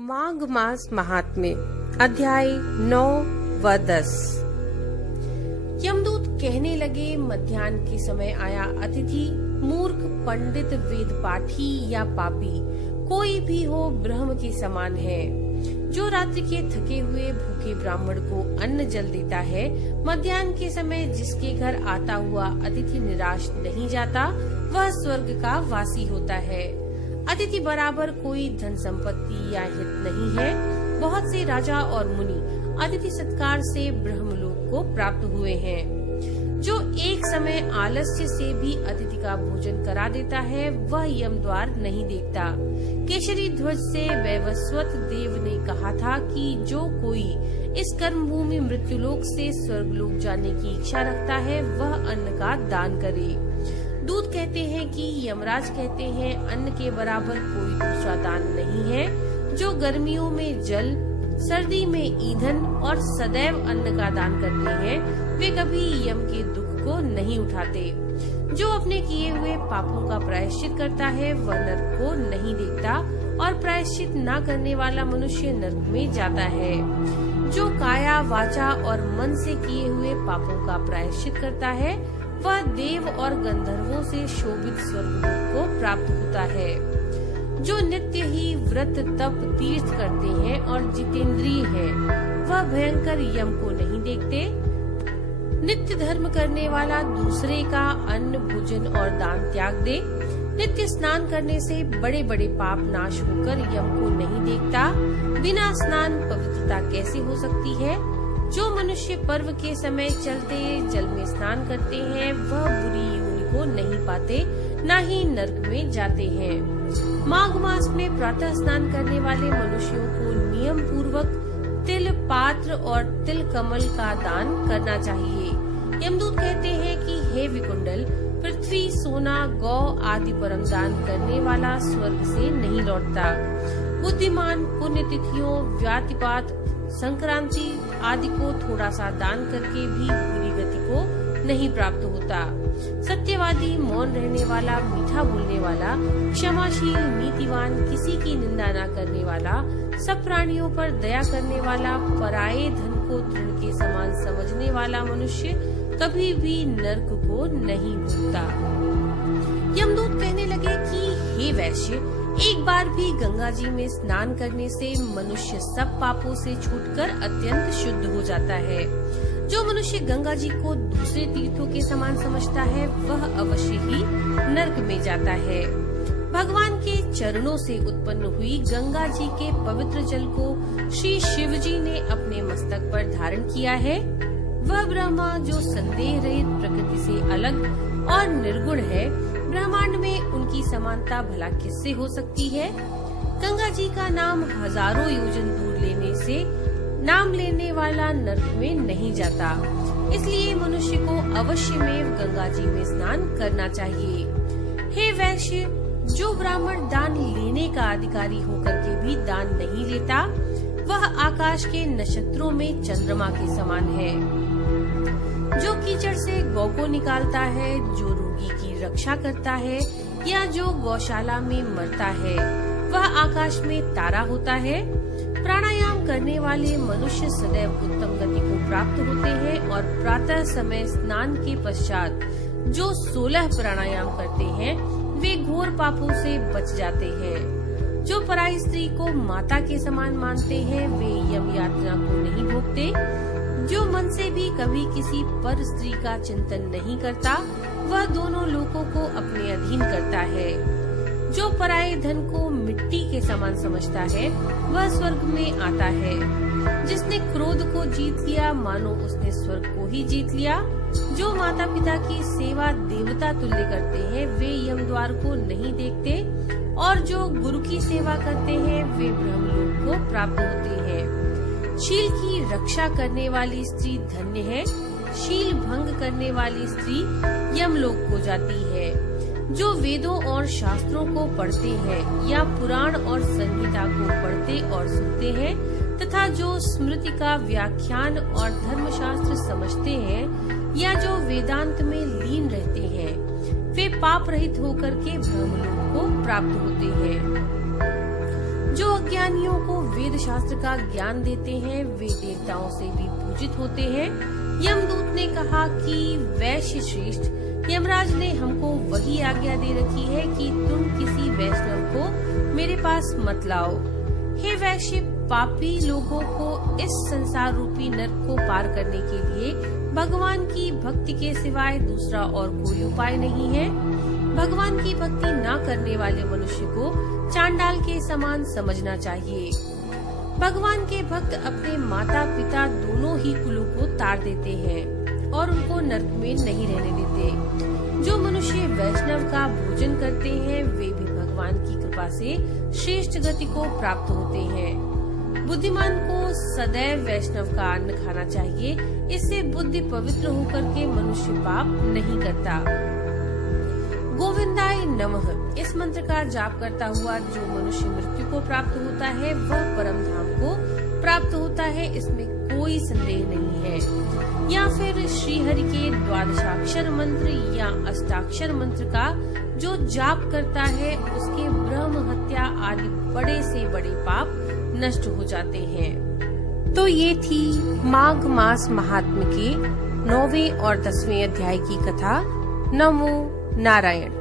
माघ मास महात्म्य अध्याय 9 व 10। यमदूत कहने लगे, मध्याह्न के समय आया अतिथि, मूर्ख, पंडित, वेद पाठी या पापी, कोई भी हो ब्रह्म के समान है। जो रात्रि के थके हुए भूखे ब्राह्मण को अन्न जल देता है, मध्याह्न के समय जिसके घर आता हुआ अतिथि निराश नहीं जाता, वह स्वर्ग का वासी होता है। अतिथि बराबर कोई धन संपत्ति या हित नहीं है। बहुत से राजा और मुनि अतिथि सत्कार से ब्रह्मलोक को प्राप्त हुए हैं। जो एक समय आलस्य से भी अतिथि का भोजन करा देता है, वह यम द्वार नहीं देखता। केशरी ध्वज से वैवस्वत देव ने कहा था कि जो कोई इस कर्म भूमि मृत्युलोक से स्वर्गलोक जाने की इच्छा रखता है, वह अन्न का दान करे। दूत कहते हैं कि यमराज कहते हैं, अन्न के बराबर कोई दूसरा दान नहीं है। जो गर्मियों में जल, सर्दी में ईंधन और सदैव अन्न का दान करते हैं, वे कभी यम के दुख को नहीं उठाते। जो अपने किए हुए पापों का प्रायश्चित करता है, वह नरक को नहीं देखता, और प्रायश्चित न करने वाला मनुष्य नरक में जाता है। जो काया, वाचा और मन से किए हुए पापों का प्रायश्चित करता है, वह देव और गंधर्वों से शोभित स्वर्गलोक को प्राप्त होता है। जो नित्य ही व्रत, तप, तीर्थ करते हैं और जितेंद्रिय हैं, वह भयंकर यम को नहीं देखते। नित्य धर्म करने वाला दूसरे का अन्न, भोजन और दान त्याग दे। नित्य स्नान करने से बड़े बड़े पाप नाश होकर यम को नहीं देखता। बिना स्नान पवित्रता कैसे हो सकती है? जो मनुष्य पर्व के समय चलते जल में स्नान करते हैं, वह बुरी योनि को नहीं पाते, न ही नरक में जाते हैं। माघ मास में प्रातः स्नान करने वाले मनुष्यों को नियम पूर्वक तिल पात्र और तिल कमल का दान करना चाहिए। यमदूत कहते हैं कि हे विकुंडल, पृथ्वी, सोना, गौ आदि परम दान करने वाला स्वर्ग से नहीं लौटता। बुद्धिमान पुण्यतिथियों, व्यातिपात, संक्रांति आदि को थोड़ा सा दान करके भी बुरी गति को नहीं प्राप्त होता। सत्यवादी, मौन रहने वाला, मीठा बोलने वाला, क्षमाशील, नीतिवान, किसी की निंदा न करने वाला, सब प्राणियों पर दया करने वाला, पराये धन को तृण के समान समझने वाला मनुष्य कभी भी नरक को नहीं भूलता। यमदूत कहने लगे कि हे वैश्य, एक बार भी गंगा जी में स्नान करने से मनुष्य सब पापों से छूटकर अत्यंत शुद्ध हो जाता है। जो मनुष्य गंगा जी को दूसरे तीर्थों के समान समझता है, वह अवश्य ही नरक में जाता है। भगवान के चरणों से उत्पन्न हुई गंगा जी के पवित्र जल को श्री शिव जी ने अपने मस्तक पर धारण किया है। वह ब्रह्मा जो संदेह रहित, प्रकृति से अलग और निर्गुण है, ब्रह्मांड में उनकी समानता भला किससे हो सकती है? गंगा जी का नाम हजारों योजन दूर लेने से नाम लेने वाला नरक में नहीं जाता। इसलिए मनुष्य को अवश्य में गंगा जी में स्नान करना चाहिए। हे वैश्य, जो ब्राह्मण दान लेने का अधिकारी होकर के भी दान नहीं लेता, वह आकाश के नक्षत्रों में चंद्रमा के समान है। जो कीचड़ से गौ को निकालता है, जो रोगी की रक्षा करता है, या जो गौशाला में मरता है, वह आकाश में तारा होता है। प्राणायाम करने वाले मनुष्य सदैव उत्तम गति को प्राप्त होते हैं, और प्रातः समय स्नान के पश्चात जो 16 प्राणायाम करते हैं, वे घोर पापों से बच जाते हैं। जो पराई स्त्री को माता के समान मानते हैं, वे यम यातना को नहीं भोगते। जो मन से भी कभी किसी पर स्त्री का चिंतन नहीं करता, वह दोनों लोकों को अपने अधीन करता है। जो पराये धन को मिट्टी के समान समझता है, वह स्वर्ग में आता है। जिसने क्रोध को जीत लिया, मानो उसने स्वर्ग को ही जीत लिया। जो माता पिता की सेवा देवता तुल्य करते हैं, वे यम द्वार को नहीं देखते, और जो गुरु की सेवा करते हैं, वे ब्रह्मलोक को प्राप्त होते हैं। शील की रक्षा करने वाली स्त्री धन्य है। शील भंग करने वाली स्त्री यमलोक को जाती है। जो वेदों और शास्त्रों को पढ़ते हैं, या पुराण और संहिता को पढ़ते और सुनते हैं, तथा जो स्मृति का व्याख्यान और धर्मशास्त्र समझते हैं, या जो वेदांत में लीन रहते हैं, वे पाप रहित होकर के ब्रह्मलोक को प्राप्त होते हैं। जो अज्ञानियों को वेद शास्त्र का ज्ञान देते हैं वे देवताओं से भी पूजित होते हैं। यमदूत ने कहा कि वैश्य श्रेष्ठ, यमराज ने हमको वही आज्ञा दे रखी है कि तुम किसी वैष्णव को मेरे पास मत लाओ। हे वैश्य, पापी लोगों को इस संसार रूपी नर्क को पार करने के लिए भगवान की भक्ति के सिवाय दूसरा और कोई उपाय नहीं है। भगवान की भक्ति न करने वाले मनुष्य को चांडाल के समान समझना चाहिए। भगवान के भक्त अपने माता पिता दोनों ही कुलों को तार देते हैं और उनको नरक में नहीं रहने देते। जो मनुष्य वैष्णव का भोजन करते हैं वे भी भगवान की कृपा से श्रेष्ठ गति को प्राप्त होते हैं। बुद्धिमान को सदैव वैष्णव का अन्न खाना चाहिए, इससे बुद्धि पवित्र होकर के मनुष्य पाप नहीं करता। गोविंदाय नमः इस मंत्र का जाप करता हुआ जो मनुष्य मृत्यु को प्राप्त होता है वह परम धाम को प्राप्त होता है, इसमें कोई संदेह नहीं है। या फिर श्री हरि के द्वादशाक्षर मंत्र या अष्टाक्षर मंत्र का जो जाप करता है उसके ब्रह्म हत्या आदि बड़े से बड़े पाप नष्ट हो जाते हैं। तो ये थी माघ मास महात्म्य के 9वें और 10वें अध्याय की कथा। नमो नारायण।